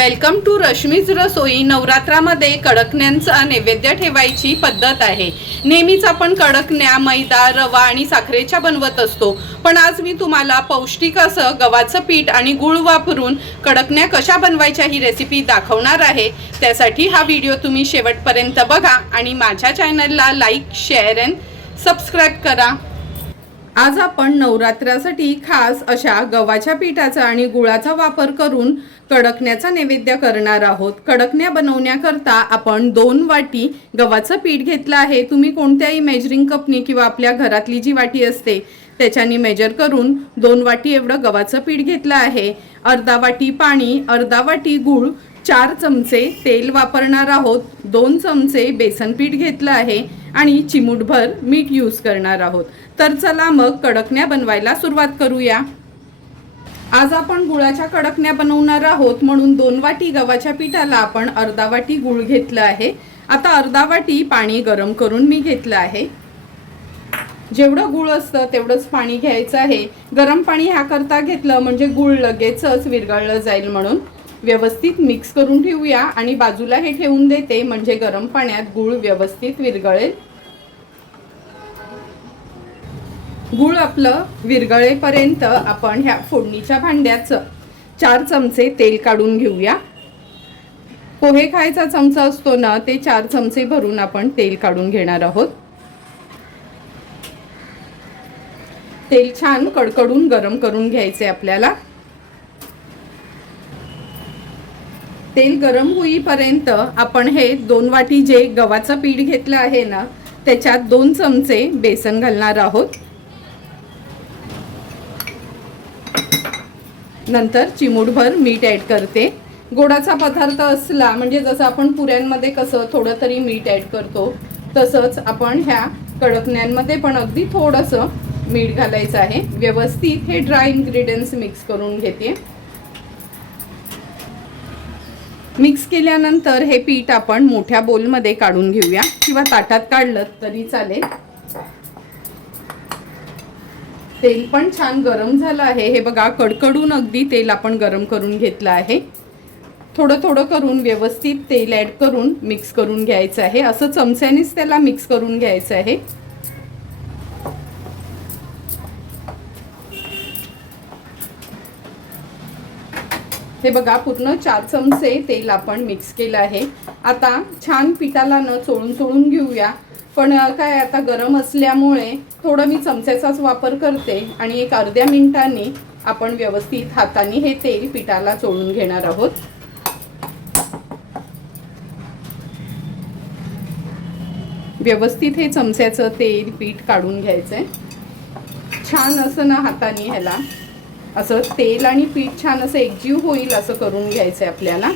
Welcome to Rashmi's रसोई नवरात्रामध्ये कडकण्यांचा नैवेद्य ठेवायची पद्धत आहे. नेहमीच आपण कडकण्या मैदा रवा आणि साखरेच्या बनवत असतो. पण आज मी तुम्हाला पौष्टिक असं गव्हाचं पीठ आणि गुळ वापरून कडकण्या कशा बनवायच्या ही रेसिपी दाखवणार आहे. त्यासाठी हा व्हिडिओ तुम्ही शेवटपर्यंत बघा आणि माझ्या चॅनलला लाईक शेअर अँड सबस्क्राईब करा. आज आपण नवरात्रासाठी खास अशा गव्हाच्या पिठाचा आणि गुळाचा वापर करून कडकण्याचा नैवेद्य करणार आहोत. कडकण्या बनवण्याकरता आपण दोन वाटी गव्हाचं पीठ घेतलं आहे. तुम्ही कोणत्याही मेजरिंग कपनी किंवा आपल्या घरातली जी वाटी असते त्याच्याने मेजर करून दोन वाटी एवढं गव्हाचं पीठ घेतलं आहे. अर्धा वाटी पाणी अर्धा वाटी गूळ चार चमचे तेल वापरणार आहोत. दोन चमचे बेसन पीठ घेतलं आहे आणि चिमूटभर मीठ यूज करणार आहोत. तर चला मग कडकण्या बनवायला सुरुवात करूया. आज आपण गुळाच्या कडकण्या बनवणार आहोत म्हणून दोन वाटी गव्हाच्या पिठाला आपण अर्धा वाटी गुळ घेतलं आहे. आता अर्धा वाटी पाणी गरम करून मी घेतलं आहे. जेवढं गुळ असतं तेवढंच पाणी घ्यायचं आहे. गरम पाणी ह्याकरता घेतलं म्हणजे गुळ लगेचच विरघळलं जाईल म्हणून. व्यवस्थित मिक्स करून ठेवूया आणि बाजूला हे ठेवून देते म्हणजे गरम पाण्यात गुळ व्यवस्थित विरघळेल. गुळ आपलं विरघळेपर्यंत आपण ह्या फोडणीच्या भांड्याचं चार चमचे तेल काढून घेऊया. पोहे खायचा चमचा असतो ना ते चार चमचे भरून आपण तेल काढून घेणार आहोत. तेल छान कडकडून गरम करून घ्यायचे आपल्याला. तेल गरम होईपर्यंत आपण हे दोन वाटी जे गव्हाचं पीठ घेतलं आहे ना त्याच्यात दोन चमचे बेसन घालणार आहोत. नंतर चिमूटभर मीठ ॲड करते. गोडाचा पदार्थ असला म्हणजे जसं आपण पुऱ्यांमध्ये कसं थोडं तरी मीठ ॲड करतो तसंच आपण ह्या कडकण्यांमध्ये पण अगदी थोडंसं मीठ घालायचं आहे. व्यवस्थित हे ड्राय इन्ग्रेडियंट्स मिक्स करून घेते. मिक्स केल्यानंतर हे पीठ आपण मोठ्या बोलमध्ये काढून घेऊया. किंवा ताटात काढलं तरी चालेल. तेल पण छान गरम झालं आहे. हे बघा कडकडून अगदी तेल आपण गरम करून घेतलं आहे. थोडं थोडं करून व्यवस्थित तेल ॲड करून मिक्स करून घ्यायचं आहे. असं चमच्यानेच त्याला मिक्स करून घ्यायचं आहे. हे बघा पूर्ण चार चमचे तेल आपण मिक्स केलं आहे. आता छान पिठाला न चोळून चोळून घेऊया. पण काय आता गरम असल्यामुळे थोडं मी चमच्याचाच वापर करते आणि एक अर्ध्या मिनिटांनी आपण व्यवस्थित हाताने हे तेल पिठाला चोळून घेणार आहोत. व्यवस्थित हे चमच्याचं तेल पीठ काढून घ्यायचंय. छान असं ना हाताने ह्याला. असं तेल आणि पीठ छान असं एकजीव होईल असं करून घ्यायचंय आपल्याला.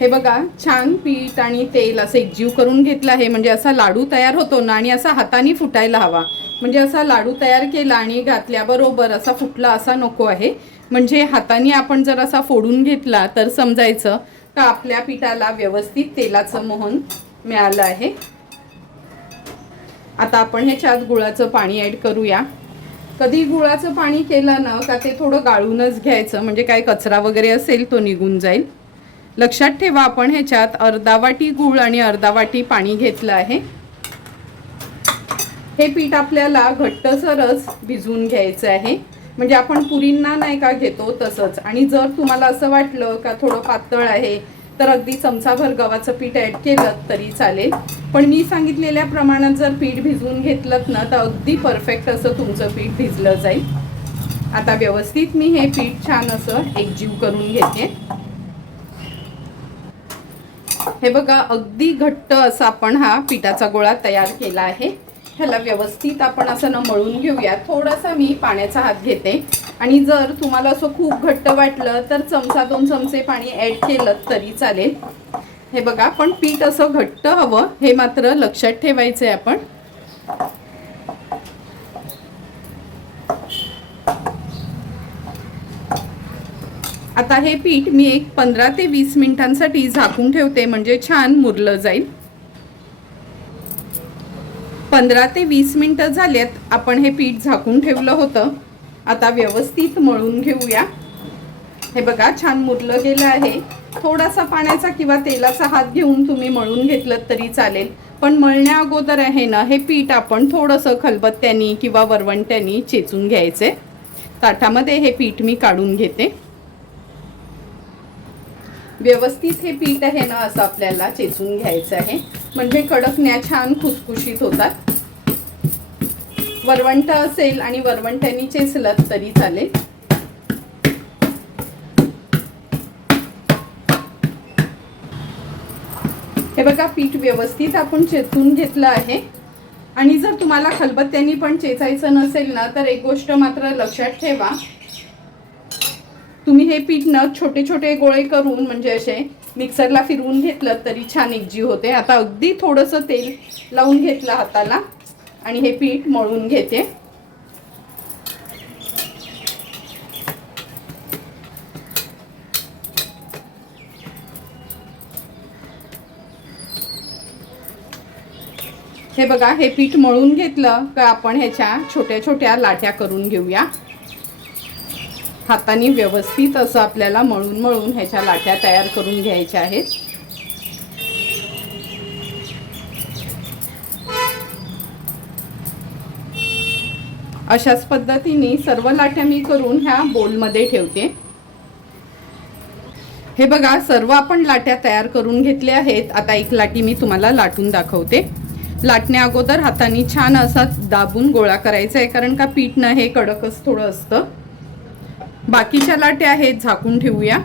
हे बघा छान पीठ आणि तेल असं एकजीव करून घेतलं आहे. म्हणजे असा लाडू तयार होतो ना आणि असा हाताने फुटायला हवा. म्हणजे असा लाडू तयार केला आणि घातल्याबरोबर असा फुटला असा नको आहे. म्हणजे हाताने आपण जर असा फोडून घेतला तर समजायचं का आपल्या पिठाला व्यवस्थित तेलाचं मोहन मिळालं आहे. आता आपण ह्याच्यात गुळाचं पाणी ॲड करूया. कधी गुळाचं पाणी केलं ना का ते थोडं गाळूनच घ्यायचं. म्हणजे काय कचरा वगैरे असेल तो निघून जाईल. लक्षात ठेवा आपण ह्याच्यात अर्धा वाटी गूळ आणि अर्धा वाटी पाणी घेतलं आहे. हे पीठ आपल्याला घट्टसरच भिजवून घ्यायचं आहे. म्हणजे आपण पुरींना नाही का घेतो तसंच. आणि जर तुम्हाला असं वाटलं का थोडं पातळ आहे तर अगदी चमचाभर गव्हाचं पीठ ॲड केलं तरी चालेल. पण मी सांगितलेल्या प्रमाणात जर पीठ भिजवून घेतलं ना तर अगदी परफेक्ट असं तुमचं पीठ भिजलं जाईल. आता व्यवस्थित मी हे पीठ छान असं एकजीव करून घेते. हे बघा अगदी घट्ट असा आपण हा पिठाचा गोळा तयार केला आहे. ह्याला व्यवस्थित आपण असं न मळून घेऊया. थोडासा मी पाण्याचा हात घेते. आणि जर तुम्हाला असं खूप घट्ट वाटलं तर चमचा दोन चमचे पाणी ॲड केलं तरी चालेल. हे बघा पण पीठ असं घट्ट हवं हे मात्र लक्षात ठेवायचं आहे आपण. आता हे पीठ मी एक पंधरा ते वीस मिनिटांसाठी झाकून ठेवते म्हणजे छान मुरलं जाईल. पंधरा ते वीस मिनटं झालेत आपण हे पीठ झाकून ठेवलं होतं. आता व्यवस्थित मळून घेऊया. हे बघा छान मुरलं गेलं आहे. थोडासा पाण्याचा किंवा तेलाचा हात घेऊन तुम्ही मळून घेतलं तरी चालेल. पण मळण्या अगोदर आहे ना हे पीठ आपण थोडंसं खलबत्त्यानी किंवा वरवंट्यानी चेचून घ्यायचे. ताटामध्ये हे पीठ मी काढून घेते. व्यवस्थित हे पीठ आहे ना असं आपल्याला चेचून घ्यायचं आहे. म्हणजे कडकण्या छान खुसखुशीत होतात. वरवंट असेल आणि वरवंट्याने चेचलं तरी चालेल. हे बघा पीठ व्यवस्थित आपण चेचून घेतलं आहे. आणि जर तुम्हाला खलबत्त्यांनी पण चेचायचं नसेल ना तर एक गोष्ट मात्र लक्षात ठेवा. तुम्ही हे पीठ न छोटे छोटे गोळे करून म्हणजे असे मिक्सरला फिरवून घेतलं तरी छान एकजीव होते. आता अगदी थोडंसं तेल लावून घेतलं हाताला आणि हे पीठ मळून घेते. हे बघा हे पीठ मळून घेतलं का आपण ह्याच्या छोट्या छोट्या लाट्या करून घेऊया. हाताने व्यवस्थित असं आपल्याला मळून मळून ह्याच्या लाट्या तयार करून घ्यायच्या आहेत. अशाच पद्धतीने सर्व लाट्या मी करून ह्या बोलमध्ये ठेवते. हे बघा सर्व आपण लाट्या तयार करून घेतल्या आहेत. आता एक लाटी मी तुम्हाला लाटून दाखवते. लाटण्या अगोदर हाताने छान असा दाबून गोळा करायचा आहे कारण का पीठ ना हे कडकच थोडं असतं. बाकीच्या लाट्या आहेत झाकून ठेवूया.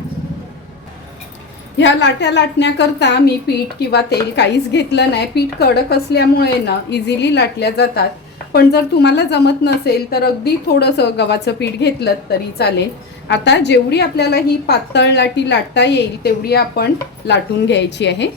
ह्या लाट्या लाटण्याकरता मी पीठ किंवा तेल काहीच घेतलं नाही. पीठ कडक असल्यामुळे ना इझिली लाटल्या जातात. पण जर तुम्हाला जमत नसेल तर अगदी थोडंसं गव्हाचं पीठ घेतलं तरी चालेल. आता जेवढी आपल्याला ही पातळ लाटी लाटता येईल तेवढी आपण लाटून घ्यायची आहे.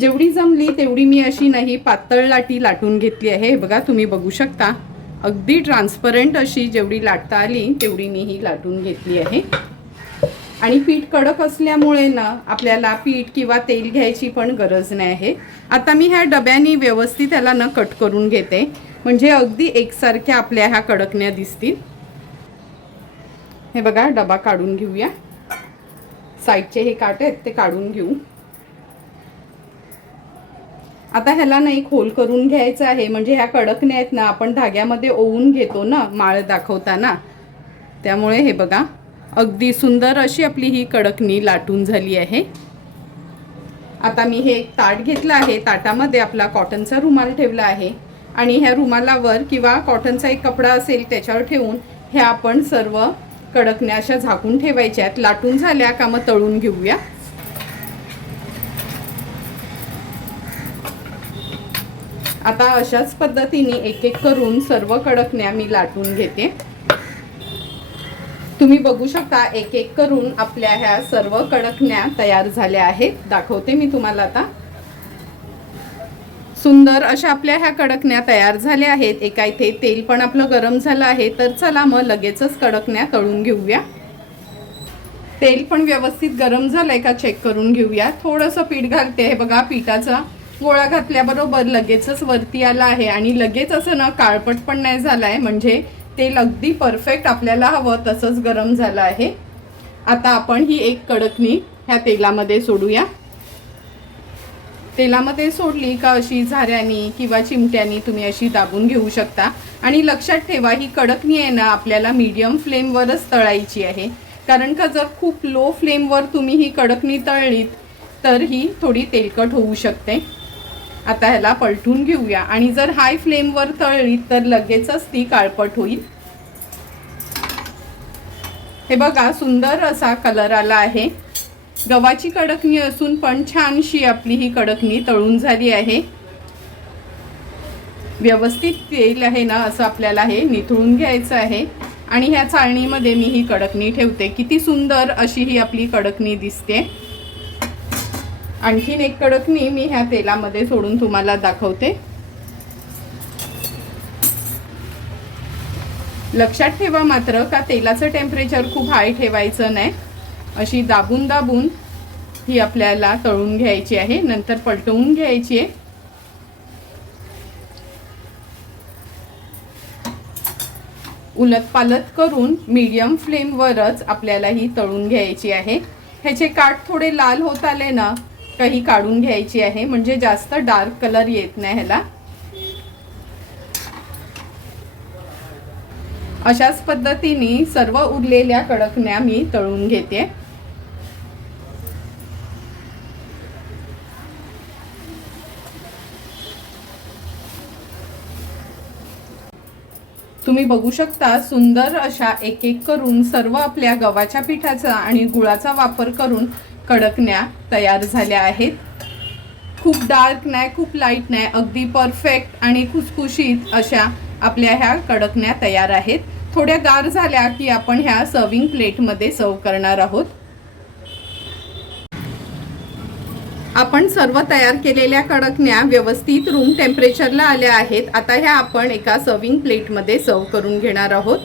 जेवढी जमली तेवढी मी अशी नाही पातळ लाटी लाटून घेतली आहे. हे बघा तुम्ही बघू शकता. अगदी ट्रान्सपरंट अशी जेवढी लाटता आली तेवढी मी ही लाटून घेतली आहे. आणि पीठ कडक असल्यामुळे ना आपल्याला पीठ किंवा तेल घ्यायची पण गरज नाही आहे. आता मी ह्या डब्यानी व्यवस्थित त्याला न कट करून घेते. म्हणजे अगदी एकसारख्या आपल्या ह्या कडकण्या दिसतील. हे बघा डबा काढून घेऊया. साईडचे हे काट आहेत ते काढून घेऊ. आता ह्याला नाही खोल करून घ्यायचं आहे. म्हणजे ह्या कडकण्या आहेत ना आपण धाग्यामध्ये ओवून घेतो ना माळ दाखवताना. त्यामुळे हे बघा अगदी सुंदर अशी आपली ही कडकणी लाटून झाली आहे. आता मी हे एक ताट घेतलं आहे. ताटामध्ये आपला कॉटनचा रुमाल ठेवला आहे. आणि ह्या रुमालावर किंवा कॉटनचा एक कपडा असेल त्याच्यावर ठेवून ह्या आपण सर्व कडकण्या अशा झाकून ठेवायच्या आहेत. लाटून झाल्या का मग तळून घेऊया. आता अशाच पद्धतीने एक एक करून सर्व कडकण्या मी लाटून घेते. तुम्ही बघू शकता एक एक करून आपल्या ह्या सर्व कडकण्या तयार झाल्या आहेत. दाखवते मी तुम्हाला आता. सुंदर अशा आपल्या ह्या कडकण्या तयार झाल्या आहेत. एका इथे तेल पण आपलं गरम झालं आहे तर चला मग लगेचच कडकण्या तळून घेऊया. तेल पण व्यवस्थित गरम झालंय का चेक करून घेऊया. थोडंसं पीठ घालते. हे बघा पिठाचा गोळा घातल्याबरोबर लगेचच वरती आला आहे आणि लगेच असं ना काळपट पण नाही झाला आहे म्हणजे तेल अगदी परफेक्ट आपल्याला हवं तसंच गरम झालं आहे. आता आपण ही एक कडकणी ह्या तेलामध्ये सोडूया. तेलामध्ये सोडली का अशी झाऱ्यानी किंवा चिमट्यानी तुम्ही अशी दाबून घेऊ शकता. आणि लक्षात ठेवा ही कडकणी आहे ना आपल्याला मीडियम फ्लेमवरच तळायची आहे. कारण का जर खूप लो फ्लेमवर तुम्ही ही कडकणी तळलीत तर ही थोडी तेलकट होऊ शकते. आता ह्याला पलटून घेऊया. आणि जर हाय फ्लेमवर तळली तर लगेचच ती काळपट होईल. हे बघा सुंदर असा कलर आला आहे. गव्हाची कडकणी असून पण छानशी आपली ही कडकणी तळून झाली आहे. व्यवस्थित तेल आहे ना असं आपल्याला हे निथळून घ्यायचं आहे. आणि ह्या चाळणीमध्ये मी ही कडकणी ठेवते. किती सुंदर अशी ही आपली कडकणी दिसते. आणखीन एक कडकणी मी ह्या तेलामध्ये सोडून तुम्हाला दाखवते. लक्षात ठेवा मात्र का तेलाचं टेम्परेचर खूप हाय ठेवायचं नाही. अशी दाबून दाबून ही आपल्याला तळून घ्यायची आहे नंतर पलटवून घ्यायची आहे. उलट पालत करून मीडियम फ्लेमवरच आपल्याला ही तळून घ्यायची आहे. ह्याचे काठ थोडे लाल होत आले ना काही काढून घ्यायची आहे. म्हणजे जास्त डार्क कलर येत नाही ह्याला. अशाच पद्धतीने सर्व उरलेल्या कडकण्या मी तळून घेते. तुम्ही बघू शकता सुंदर अशा एक एक करून सर्व आपल्या गव्हाच्या पिठाचा आणि गुळाचा वापर करून कडकण्या तयार झाल्या आहेत. खूप डार्क नाही खूप लाइट नाही अगदी परफेक्ट आणि खुसखुशीत अशा आपल्या ह्या कडकण्या तयार आहेत. थोड्या गार झाल्या की आपण ह्या सर्विंग प्लेटमध्ये सर्व करणार आहोत. आपण सर्व तयार केलेल्या कडकण्या व्यवस्थित रूम टेम्परेचरला आल्या आहेत. आता ह्या आपण एका सर्विंग प्लेटमध्ये सर्व करून घेणार आहोत.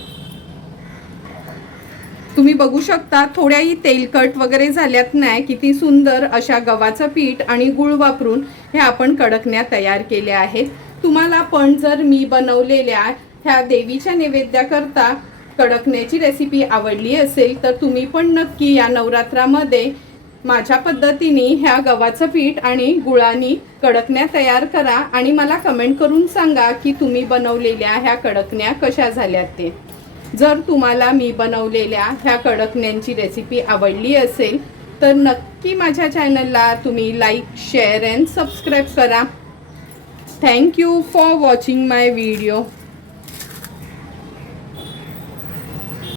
तुम्ही बघू शकता थोड्याही तेलकट वगैरे झाल्यात नाही किती सुंदर अशा गव्हाचं पीठ आणि गुळ वापरून हे आपण कडकण्या तयार केल्या आहेत. तुम्हाला पण जर मी बनवलेल्या ह्या देवीच्या नैवेद्याकरता कडकण्याची रेसिपी आवडली असेल तर तुम्ही पण नक्की या नवरात्रामध्ये माझ्या पद्धतीने ह्या गव्हाचं पीठ आणि गुळानी कडकण्या तयार करा आणि मला कमेंट करून सांगा की तुम्ही बनवलेल्या ह्या कडकण्या कशा झाल्यात ते. जर तुम्हाला मी बनवलेल्या ह्या कडकण्यांची रेसिपी आवडली असेल तर नक्की माझ्या चॅनलला तुम्ही लाईक शेअर अँड सबस्क्राईब करा. Thank you for watching my video